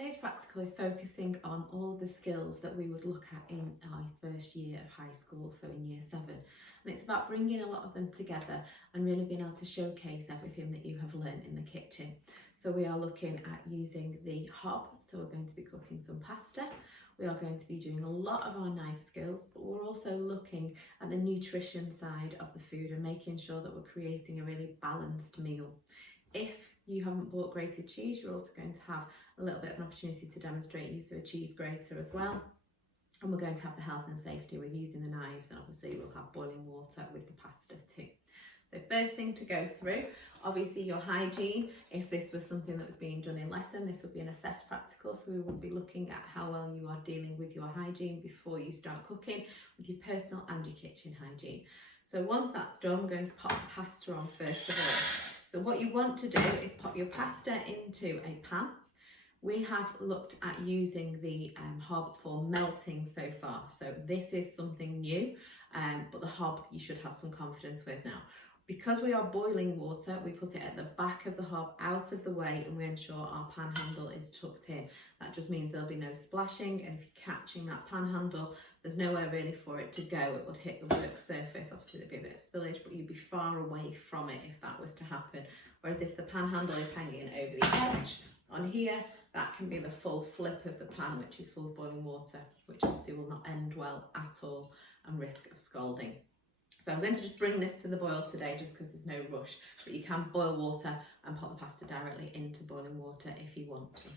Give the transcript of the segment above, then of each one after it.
today's practical is focusing on all the skills that we would look at in our first year of high school, so in year 7. And it's about bringing a lot of them together and really being able to showcase everything that you have learned in the kitchen. So we are looking at using the hob, so we're going to be cooking some pasta. We are going to be doing a lot of our knife skills, but we're also looking at the nutrition side of the food and making sure that we're creating a really balanced meal. If you haven't bought grated cheese, you're also going to have a little bit of an opportunity to demonstrate use of a cheese grater as well. And we're going to have the health and safety with using the knives, and obviously we'll have boiling water with the pasta too. The first thing to go through, obviously your hygiene. If this was something that was being done in lesson, this would be an assessed practical, so we will be looking at how well you are dealing with your hygiene before you start cooking, with your personal and your kitchen hygiene. So once that's done, we're going to pop the pasta on first of all. So what you want to do is pop your pasta into a pan. We have looked at using the hob for melting so far, so this is something new, but the hob you should have some confidence with now. Because we are boiling water, we put it at the back of the hob, out of the way, and we ensure our pan handle is tucked in. That just means there'll be no splashing, and if you're catching that pan handle, there's nowhere really for it to go. It would hit the work surface. Obviously there'd be a bit of spillage, but you'd be far away from it if that was to happen. Whereas if the pan handle is hanging over the edge on here, that can be the full flip of the pan, which is full of boiling water, which obviously will not end well at all and risk of scalding. So I'm going to just bring this to the boil today just because there's no rush, but you can boil water and pop the pasta directly into boiling water if you want to.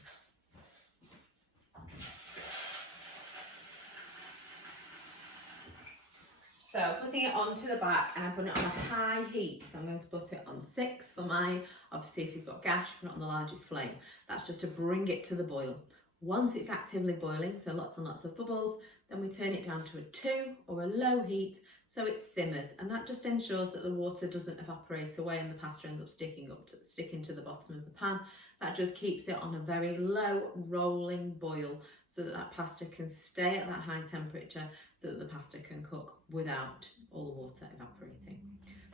So putting it onto the back, and I'm putting it on a high heat, so I'm going to put it on 6 for mine. Obviously if you've got gas, put it on the largest flame. That's just to bring it to the boil. Once it's actively boiling, so lots and lots of bubbles, then we turn it down to a 2 or a low heat so it simmers, and that just ensures that the water doesn't evaporate away and the pasta ends up sticking to the bottom of the pan. That just keeps it on a very low rolling boil so that pasta can stay at that high temperature, so that the pasta can cook without all the water evaporating.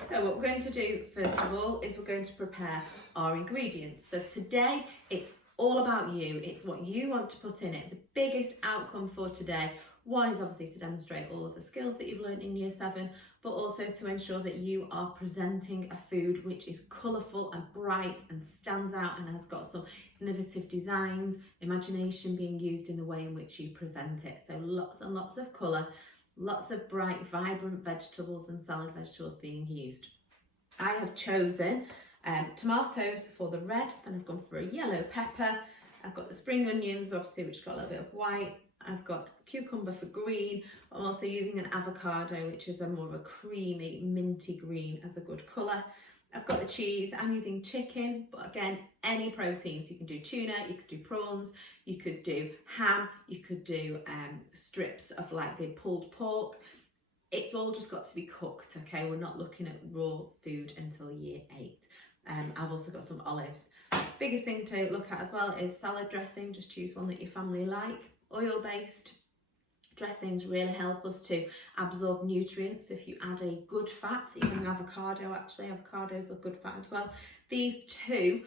So what we're going to do first of all is we're going to prepare our ingredients. So today it's all about you. It's what you want to put in it. The biggest outcome for today, one is obviously to demonstrate all of the skills that you've learned in year 7, but also to ensure that you are presenting a food which is colourful and bright and stands out and has got some innovative designs, imagination being used in the way in which you present it. So lots and lots of colour, lots of bright, vibrant vegetables and salad vegetables being used. I have chosen tomatoes for the red, then I've gone for a yellow pepper. I've got the spring onions, obviously, which got a little bit of white. I've got cucumber for green. I'm also using an avocado, which is a more of a creamy, minty green as a good colour. I've got the cheese. I'm using chicken, but again, any proteins. You can do tuna, you could do prawns, you could do ham, you could do strips of like the pulled pork. It's all just got to be cooked, okay? We're not looking at raw food until year 8. I've also got some olives. Biggest thing to look at as well is salad dressing. Just choose one that your family like. Oil-based dressings really help us to absorb nutrients. If you add a good fat, even an avocado, actually, avocados are good fat as well. These two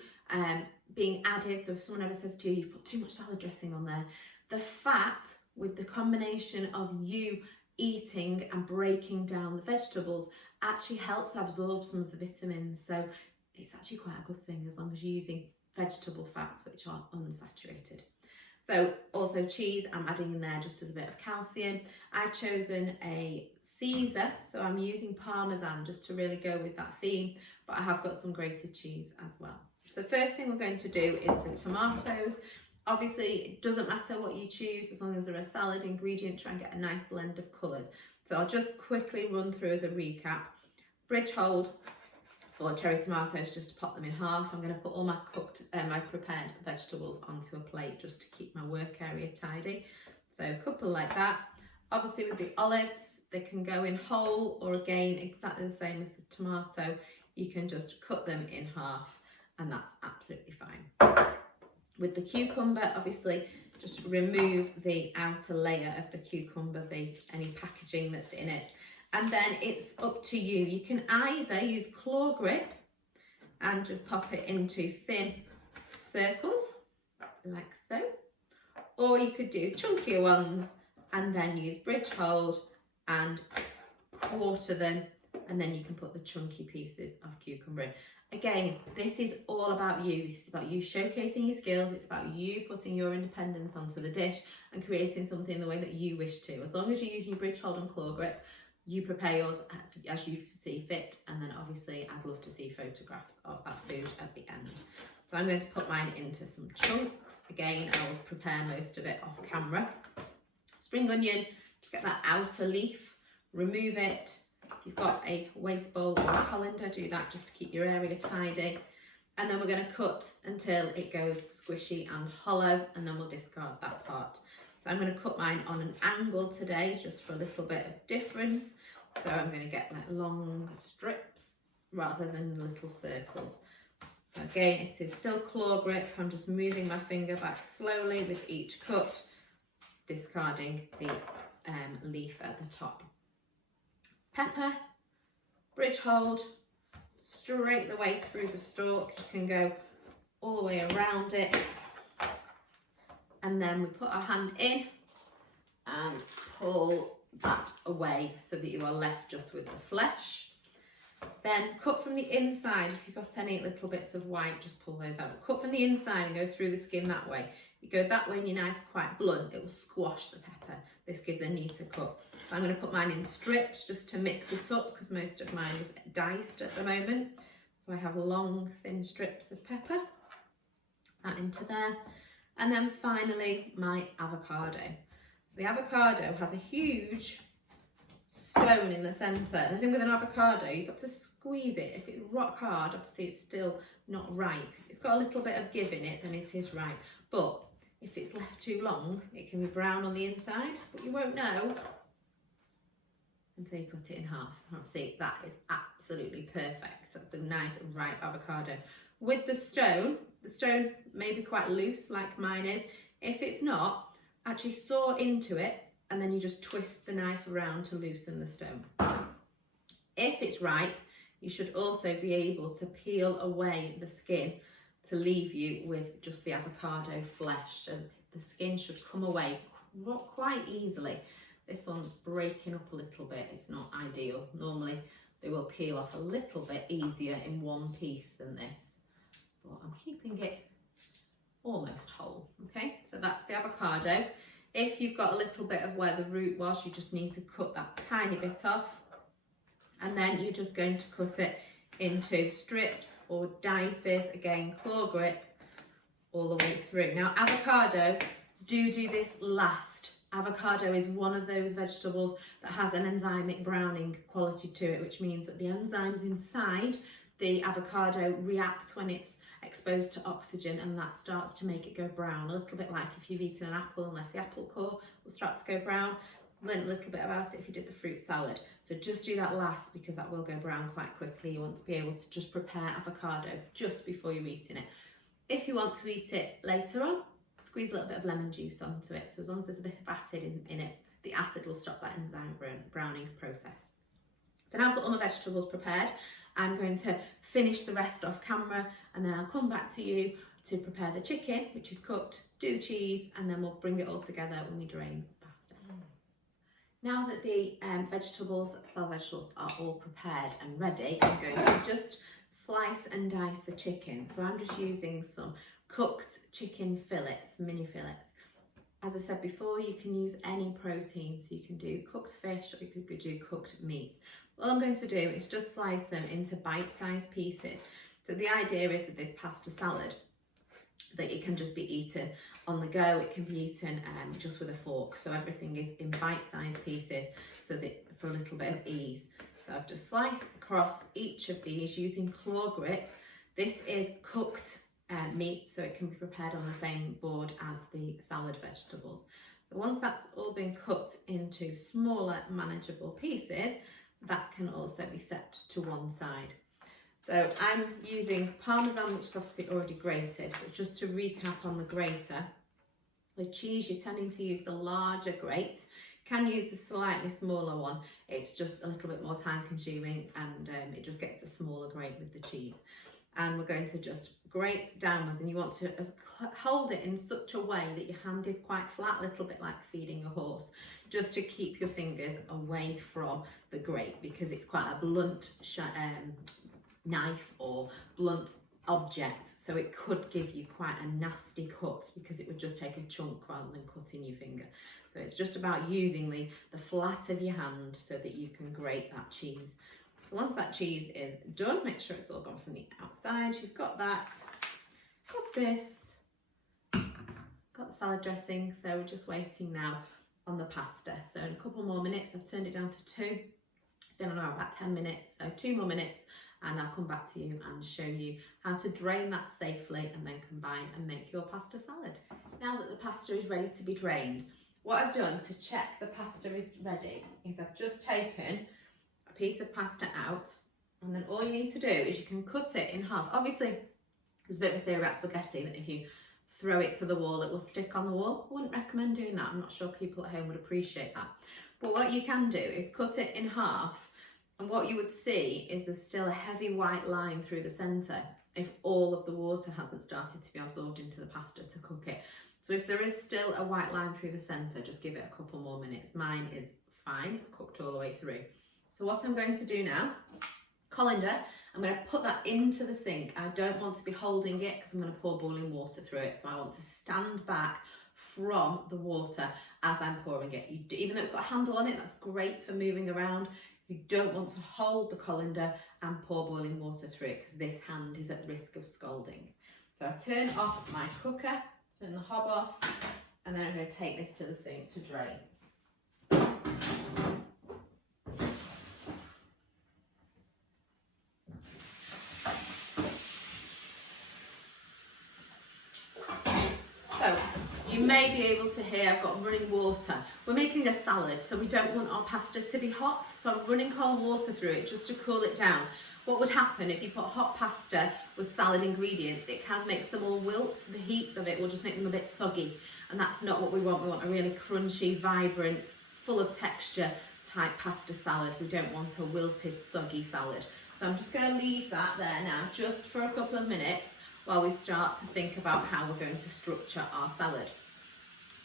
being added, so if someone ever says to you, you've put too much salad dressing on there, the fat with the combination of you eating and breaking down the vegetables actually helps absorb some of the vitamins. So it's actually quite a good thing as long as you're using vegetable fats which are unsaturated. So also cheese, I'm adding in there just as a bit of calcium. I've chosen a Caesar, so I'm using Parmesan just to really go with that theme, but I have got some grated cheese as well. So first thing we're going to do is the tomatoes. Obviously, it doesn't matter what you choose as long as they're a salad ingredient, try and get a nice blend of colours. So I'll just quickly run through as a recap. Bridge hold for cherry tomatoes, just to pop them in half. I'm going to put all my my prepared vegetables onto a plate just to keep my work area tidy. So a couple like that. Obviously with the olives, they can go in whole, or again, exactly the same as the tomato. You can just cut them in half and that's absolutely fine. With the cucumber, obviously, just remove the outer layer of the cucumber, any packaging that's in it. And then it's up to you. You can either use claw grip and just pop it into thin circles, like so. or you could do chunkier ones and then use bridge hold and quarter them, and then you can put the chunky pieces of cucumber in. Again, this is all about you. This is about you showcasing your skills. It's about you putting your independence onto the dish and creating something the way that you wish to. As long as you're using your bridge hold and claw grip, you prepare yours as you see fit, and then obviously I'd love to see photographs of that food at the end. So I'm going to put mine into some chunks. Again, I will prepare most of it off camera. Spring onion, just get that outer leaf, remove it. If you've got a waste bowl or a colander, do that just to keep your area tidy. And then we're going to cut until it goes squishy and hollow, and then we'll discard that part. So I'm going to cut mine on an angle today, just for a little bit of difference. So I'm going to get like long strips rather than little circles. So again, it is still claw grip. I'm just moving my finger back slowly with each cut, discarding the leaf at the top. Pepper, bridge hold, straight the way through the stalk. You can go all the way around it. And then we put our hand in and pull that away so that you are left just with the flesh. Then cut from the inside. If you've got any little bits of white, just pull those out. Cut from the inside and go through the skin that way. You go that way and your knife's quite blunt, it will squash the pepper. This gives a neater cut. So I'm going to put mine in strips just to mix it up, because most of mine is diced at the moment. So I have long, thin strips of pepper. That into there. And then finally, my avocado. So the avocado has a huge stone in the centre. And the thing with an avocado, you've got to squeeze it. If it's rock hard, obviously it's still not ripe. If it's got a little bit of give in it, then it is ripe. But if it's left too long, it can be brown on the inside, but you won't know until you cut it in half. Obviously, that is absolutely perfect. That's a nice ripe avocado. With the stone may be quite loose like mine is. If it's not, actually saw into it and then you just twist the knife around to loosen the stone. If it's ripe, you should also be able to peel away the skin to leave you with just the avocado flesh. So the skin should come away quite easily. This one's breaking up a little bit. It's not ideal. Normally they will peel off a little bit easier in one piece than this. But I'm keeping it almost whole. Okay, so that's the avocado. If you've got a little bit of where the root was, you just need to cut that tiny bit off. And then you're just going to cut it into strips or dices, again, claw grip, all the way through. Now, avocado, do this last. Avocado is one of those vegetables that has an enzymic browning quality to it, which means that the enzymes inside the avocado react when it's exposed to oxygen, and that starts to make it go brown, a little bit like if you've eaten an apple and left the apple core will start to go brown. Learn a little bit about it if you did the fruit salad. So just do that last, because that will go brown quite quickly. You want to be able to just prepare avocado just before you're eating it. If you want to eat it later on, squeeze a little bit of lemon juice onto it. So as long as there's a bit of acid in it, the acid will stop that enzyme browning process. So now I've got all my vegetables prepared. I'm going to finish the rest off camera, and then I'll come back to you to prepare the chicken, which is cooked, do the cheese, and then we'll bring it all together when we drain the pasta. Now that the cell vegetables are all prepared and ready, I'm going to just slice and dice the chicken. So I'm just using some cooked chicken fillets, mini fillets. As I said before, you can use any protein. So you can do cooked fish, or you could do cooked meats. What I'm going to do is just slice them into bite-sized pieces. So the idea is with this pasta salad that it can just be eaten on the go. It can be eaten just with a fork. So everything is in bite-sized pieces, so that for a little bit of ease. So I've just sliced across each of these using claw grip. This is cooked meat, so it can be prepared on the same board as the salad vegetables. But once that's all been cut into smaller, manageable pieces, that can also be set to one side. So I'm using Parmesan, which is obviously already grated, but just to recap on the grater, with cheese you're tending to use the larger grate. You can use the slightly smaller one, it's just a little bit more time consuming, and it just gets a smaller grate with the cheese. and we're going to just grate downwards, and you want to hold it in such a way that your hand is quite flat, a little bit like feeding a horse, just to keep your fingers away from the grate, because it's quite a blunt knife or blunt object, so it could give you quite a nasty cut because it would just take a chunk rather than cutting your finger. So it's just about using the flat of your hand so that you can grate that cheese. Once that cheese is done, make sure it's all gone from the outside. You've got that, got this, got the salad dressing, so we're just waiting now on the pasta. So in a couple more minutes, I've turned it down to 2. It's been on about 10 minutes, so 2 more minutes, and I'll come back to you and show you how to drain that safely and then combine and make your pasta salad. Now that the pasta is ready to be drained, what I've done to check the pasta is ready is I've just taken a piece of pasta out, and then all you need to do is you can cut it in half. Obviously, there's a bit of a theory about spaghetti that if you throw it to the wall, it will stick on the wall. I wouldn't recommend doing that. I'm not sure people at home would appreciate that. But what you can do is cut it in half, and what you would see is there's still a heavy white line through the centre if all of the water hasn't started to be absorbed into the pasta to cook it. So if there is still a white line through the centre, just give it a couple more minutes. Mine is fine, it's cooked all the way through. So what I'm going to do now, colander, I'm going to put that into the sink. I don't want to be holding it because I'm going to pour boiling water through it. So I want to stand back from the water as I'm pouring it. Even though it's got a handle on it, that's great for moving around. You don't want to hold the colander and pour boiling water through it because this hand is at risk of scalding. So I turn off my cooker, turn the hob off, and then I'm going to take this to the sink to drain. So you may be able to hear I've got running water. We're making a salad, so we don't want our pasta to be hot, so I'm running cold water through it just to cool it down. What would happen if you put hot pasta with salad ingredients? It kind of makes them all wilt. The heat of it will just make them a bit soggy, and that's not what we want. We want a really crunchy, vibrant, full of texture type pasta salad. We don't want a wilted, soggy salad. So I'm just going to leave that there now just for a couple of minutes while we start to think about how we're going to structure our salad.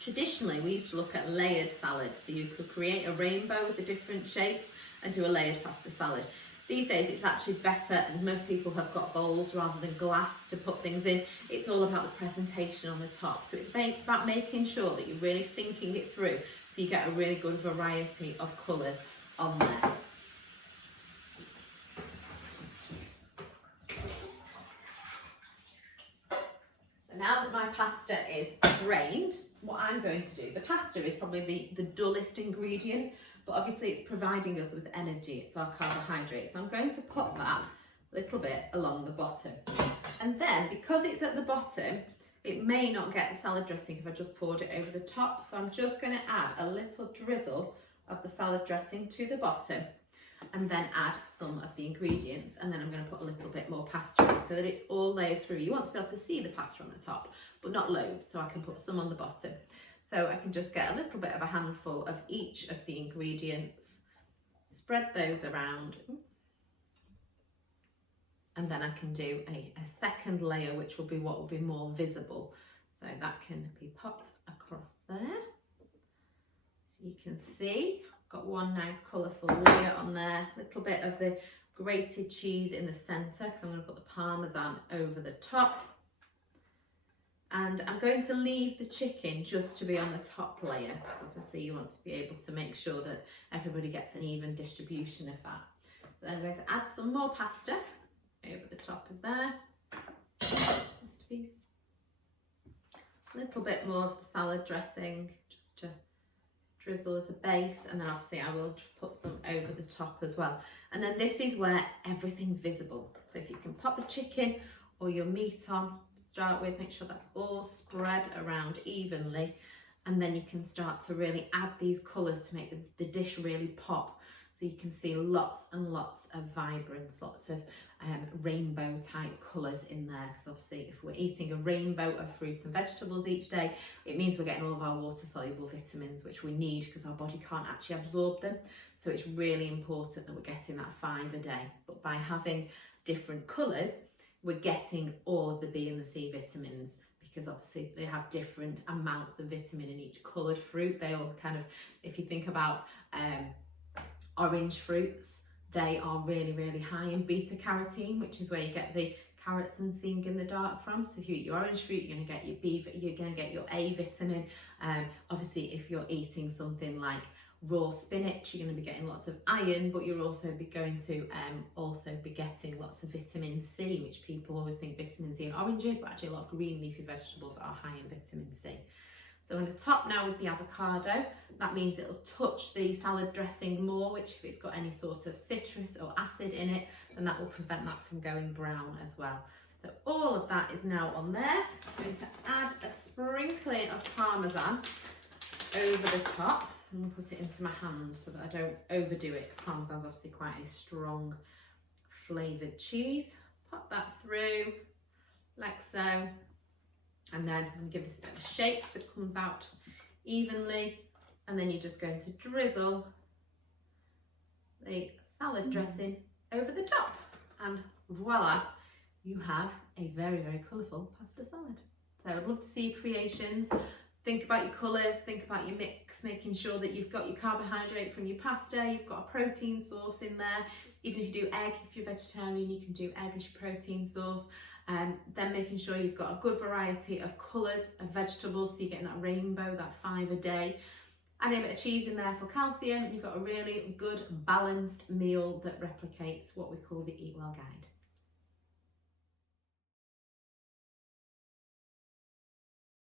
Traditionally, we used to look at layered salads, so you could create a rainbow with the different shapes and do a layered pasta salad. These days it's actually better, and most people have got bowls rather than glass to put things in. It's all about the presentation on the top. So it's about making sure that you're really thinking it through so you get a really good variety of colours on there. So now that my pasta is drained, what I'm going to do, the pasta is probably the dullest ingredient, but obviously it's providing us with energy, it's our carbohydrate. So I'm going to put that a little bit along the bottom. And then, because it's at the bottom, it may not get the salad dressing if I just poured it over the top. So I'm just going to add a little drizzle of the salad dressing to the bottom, and then add some of the ingredients. And then I'm going to put a little bit more pasta in so that it's all layered through. You want to be able to see the pasta on the top, but not loads, so I can put some on the bottom. So I can just get a little bit of a handful of each of the ingredients, spread those around, and then I can do a second layer, which will be what will be more visible. So that can be popped across there. So you can see, I've got one nice colourful layer on there, a little bit of the grated cheese in the centre, because I'm going to put the parmesan over the top. And I'm going to leave the chicken just to be on the top layer, because obviously you want to be able to make sure that everybody gets an even distribution of that. So then I'm going to add some more pasta over the top of there. Just a piece. A little bit more of the salad dressing, just to drizzle as a base, and then obviously I will put some over the top as well. And then this is where everything's visible. So if you can pop the chicken or your meat on to start with, make sure that's all spread around evenly, and then you can start to really add these colours to make the dish really pop, so you can see lots and lots of vibrance, lots of rainbow type colours in there, because obviously if we're eating a rainbow of fruits and vegetables each day, it means we're getting all of our water soluble vitamins, which we need because our body can't actually absorb them. So it's really important that we're getting that 5 a day. But by having different colours, we're getting all of the B and the C vitamins, because obviously they have different amounts of vitamin in each coloured fruit. They all kind of, if you think about orange fruits, they are really, really high in beta carotene, which is where you get the carrots and seeing in the dark from. So if you eat your orange fruit, you're going to get your B, you're going to get your A vitamin. Obviously, if you're eating something like raw spinach, you're going to be getting lots of iron, but you're also going to also be getting lots of vitamin C, which people always think vitamin C in oranges, but actually a lot of green leafy vegetables are high in vitamin C. So I'm going to top now with the avocado. That means it'll touch the salad dressing more, which if it's got any sort of citrus or acid in it, then that will prevent that from going brown as well. So all of that is now on there. I'm going to add a sprinkling of Parmesan over the top. I'm going to put it into my hand so that I don't overdo it, because Parmesan's obviously quite a strong flavoured cheese. Pop that through like so. And then I'm going to give this a bit of a shake so it comes out evenly. And then you're just going to drizzle the salad dressing over the top. And voila, you have a very, very colourful pasta salad. So I'd love to see your creations. Think about your colours, think about your mix, making sure that you've got your carbohydrate from your pasta, you've got a protein source in there. Even if you do egg, if you're vegetarian, you can do egg as your protein source. Then making sure you've got a good variety of colours of vegetables, so you're getting that rainbow, that 5 a day. And a bit of cheese in there for calcium, and you've got a really good balanced meal that replicates what we call the Eat Well Guide.